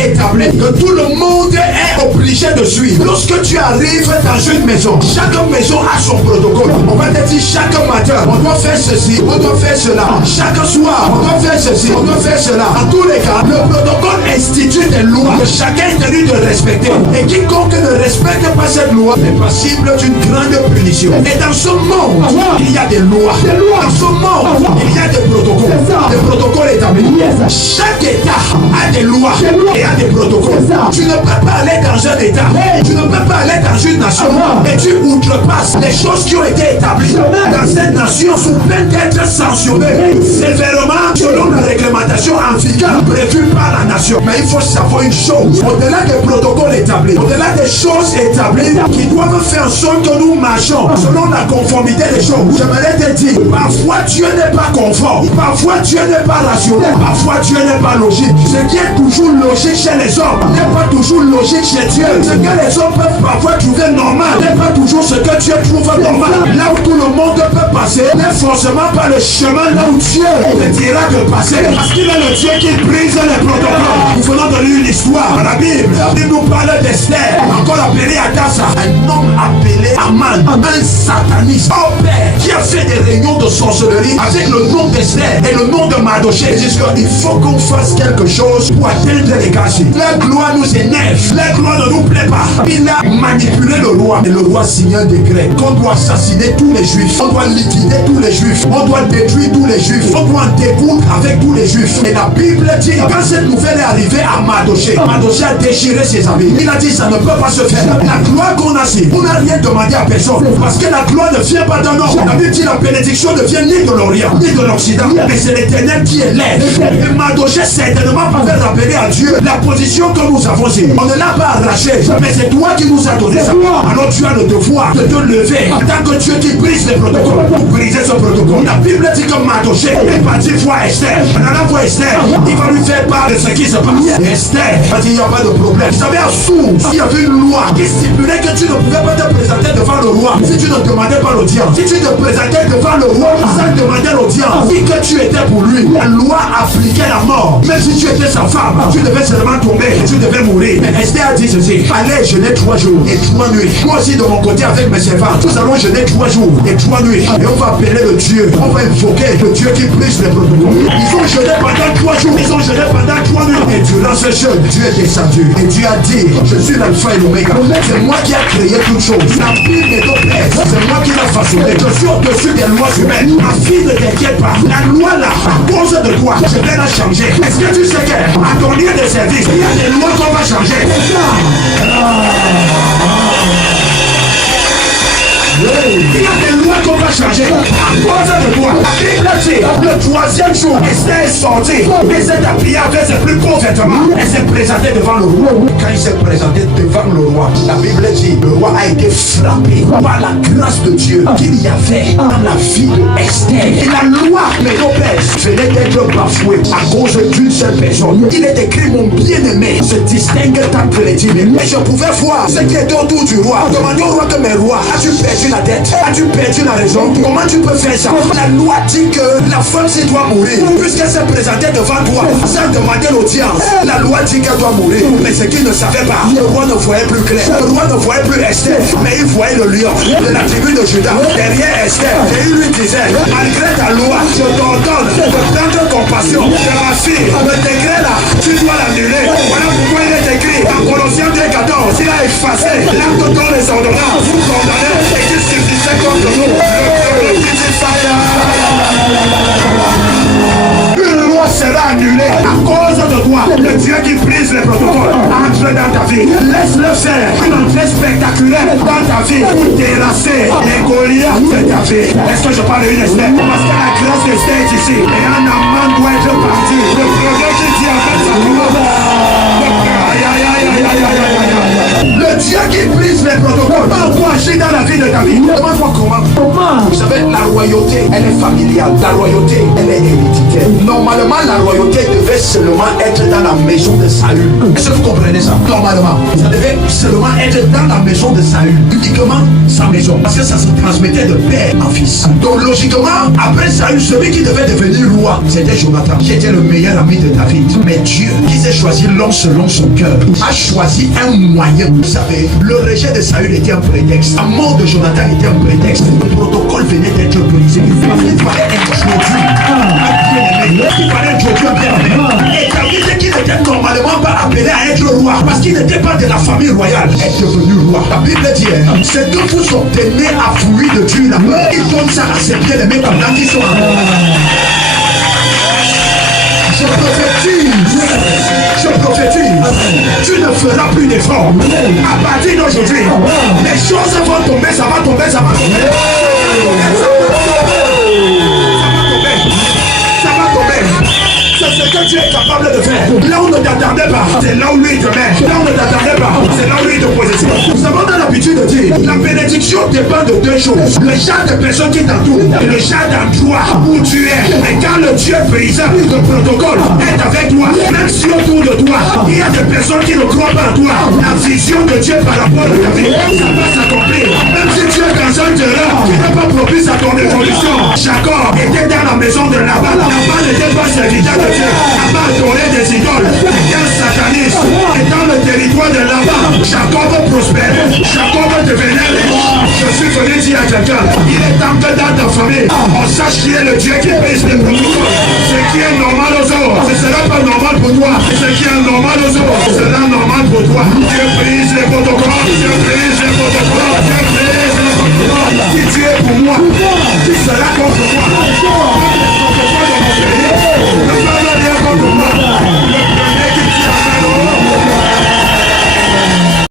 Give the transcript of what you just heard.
établie que tout le monde est obligé de suivre. Lorsque tu arrives dans une maison, chaque maison a son protocole. On va te dire chaque matin, on doit faire ceci, on doit faire cela. Chaque soir, on doit faire ceci, on doit faire cela. En tous les cas, le protocole institue des lois que chacun est tenu de respecter. Et quiconque ne respecte pas cette loi est passible d'une grande punition. Et dans ce monde, il y a des lois. Dans ce monde, il y a des protocoles établis. Chaque État a des lois et a des protocoles. Tu ne peux pas aller dans un État, tu ne peux pas aller dans une nation et tu outrepasses les choses qui ont été établies dans cette nation sous peine d'être sanctionné sévèrement selon la réglementation en vigueur prévue par la nation. Mais il faut savoir une chose, au-delà des protocoles établis, au-delà des choses établies qui doivent faire en sorte que nous marchons selon la conformité des choses, j'aimerais te dire, parfois Dieu n'est pas conforme, parfois Dieu n'est pas rationnel, parfois Dieu n'est pas logique. Ce qui est toujours logique chez les hommes n'est pas toujours logique chez Dieu. Ce que les hommes peuvent parfois trouver normal n'est pas toujours ce que Dieu trouve normal. Là où tout le monde peut passer n'est forcément pas le chemin là où Dieu te dira de passer, parce qu'il est le Dieu qui brise les protocoles. Nous venons de lire une histoire dans la Bible. Il nous parle d'Esther, encore appelé Adassa, un homme appelé Aman, un sataniste, un père qui a fait des réunions de sorcellerie avec le nom d'Esther et le nom de Mardochée. Il faut qu'on fasse quelque chose pour atteindre les cachets. La gloire nous énerve, la gloire ne nous plaît pas. Il a manipulé le roi et le roi signe un décret qu'on doit assassiner tous les juifs, on doit liquider tous les juifs, on doit détruire tous les juifs, on doit en découdre avec tous les juifs. Et la Bible dit, quand cette nouvelle est arrivée à Mardochée, Mardochée a déchiré ses habits. Il a dit, ça ne peut pas se faire. La gloire qu'on a, c'est, on n'a rien demandé à personne, parce que la gloire ne vient pas d'un homme. La Bible dit, la bénédiction ne vient ni de l'Orient, ni de l'Occident, mais c'est l'Éternel qui élève. Et Mardochée certainement pouvait rappeler à Dieu la position que nous avons ici. On ne l'a pas arraché, mais c'est toi qui nous as donné ça. Alors tu as le devoir de te lever en tant que Dieu qui brise les protocoles, pour briser ce protocole. La Bible dit que Mardochée est parti voir Esther. En allant voir Esther, il va lui faire part de ce qui se passe. Et Esther a dit, il n'y a pas de problème. Vous savez, à Source, il y avait une loi qui stipulait que tu ne pouvais pas te présenter devant le roi si tu ne demandais pas l'audience. Si tu te présentais devant le roi sans demander l'audience, si que tu étais pour lui, la loi appliquait la mort. Même si tu étais sa femme, tu devais seulement tomber et tu devais mourir. Mais Esther a dit ceci, allez jeûner 3 jours et 3 nuits. Moi aussi de mon côté avec mes servants, nous allons jeûner 3 jours et 3 nuits. Et on va appeler le Dieu, on va invoquer le Dieu qui brise les protocoles. Ils ont jeûné pendant 3 jours, ils ont jeûné pendant 3 nuits. Et durant ce jeûne, Dieu est descendu. Et Dieu a dit, je suis l'alpha et l'oméga. C'est moi qui a créé toutes choses. La Bible est au père, c'est moi qui l'ai façonné. Je suis au-dessus des lois humaines. Ma fille, ne t'inquiète pas. La loi là, à cause de quoi, je vais la changer. Est-ce que tu sais qu'à ton lieu de service, il y a des lois qu'on va changer? Il y a des lois qu'on va changer à cause de toi. La Bible dit, le 3e jour, Esther est sortie. Elle s'est appuyée avec ses plus beaux vêtements. Elle s'est présentée devant le roi. Quand il s'est présenté devant le roi, la Bible dit, le roi a été frappé par la grâce de Dieu qu'il y avait dans la vie d'Esther. Et la loi, mes pères, venait d'être bafouée à cause d'une seule personne. Il est écrit, mon bien-aimé se distingue entre les dîmes. Et je pouvais voir ce qui était autour du roi. Demandez au roi que mes rois, as-tu perdu la tête? As-tu perdu la raison? Comment tu peux faire ça? La loi dit que la femme si doit mourir, puisqu'elle s'est présentée devant toi sans demander l'audience. La loi dit qu'elle doit mourir. Mais ce qu'il ne savait pas, le roi ne voyait plus clair. Le roi ne voyait plus Esther, mais il voyait le lion de la tribu de Juda derrière Esther. Et il lui disait, malgré ta loi, je t'ordonne de prendre compassion de ma fille. Le décret là, tu dois l'annuler. Voilà pourquoi il est écrit en Colossiens 2,14, il a effacé l'acte dans les ordonnances condamnées et qui suffisait contre nous. Une loi sera annulée à cause de toi. Le Dieu qui brise les protocoles entre dans ta vie. Laisse-le faire une entrée spectaculaire dans ta vie pour terrasser les Goliaths de ta vie. Est-ce que je parle d'une Esther? Parce que la grâce d'Esther est ici. Et un amant doit être parti. Le progrès qui dit avec sa le Dieu qui brise les protocoles peut agir dans la vie de ta vie. Demande-moi comment. Vous savez, la royauté, elle est familiale. La royauté, elle est héréditaire. était. Normalement, la royauté devait seulement être dans la maison de Saül. Est-ce que vous comprenez ça? Normalement, ça devait seulement être dans la maison de Saül. Uniquement sa maison. Parce que ça se transmettait de père en fils. Donc logiquement, après Saül, celui qui devait devenir roi, c'était Jonathan, qui était le meilleur ami de David. Mais Dieu, qui s'est choisi l'homme selon son cœur, a choisi un moyen. Vous savez, le rejet de Saül était un prétexte. La mort de Jonathan était un prétexte. Le protocole venait d'être brisé. Il fallait introduire un bien-aimé. Il fallait introduire un bien-aimé. Et David, qui n'était normalement pas appelé à être roi, parce qu'il n'était pas de la famille royale, est devenu roi. La Bible dit, ces deux fous sont nés à fruit de Dieu là. Ils donnent ça à ses bien-aimés pendant qu'ils sont en je prophétise, tu ne feras plus d'efforts. À partir d'aujourd'hui, les choses vont tomber, ça va tomber, ça va tomber. Ça va tomber. C'est ce que tu es capable de faire. Là où ne t'attendais pas, c'est là où lui te met. Là où ne t'attendais pas, c'est là où lui te positionne. Nous avons l'habitude de dire, la bénédiction dépend de deux choses. Le genre de personnes qui t'entourent et le genre d'endroit où tu es. Et quand le Dieu paysan, le protocole est avec toi, même si autour de toi, il y a des personnes qui ne croient pas en toi, la vision de Dieu par rapport à ta vie, ça va s'accomplir. Même si tu es dans un terrain qui n'est pas propice à ton évolution. Jacob était dans la maison de Laban. Laban n'était pas serviteur de Dieu. Laban adorait des idoles. Un sataniste. Et dans le territoire de Laban, Jacob prospérait. Jacob devenait riche. Je suis venu dire à quelqu'un, il est temps que dans ta famille, on sache qui est le Dieu qui brise les prophéties.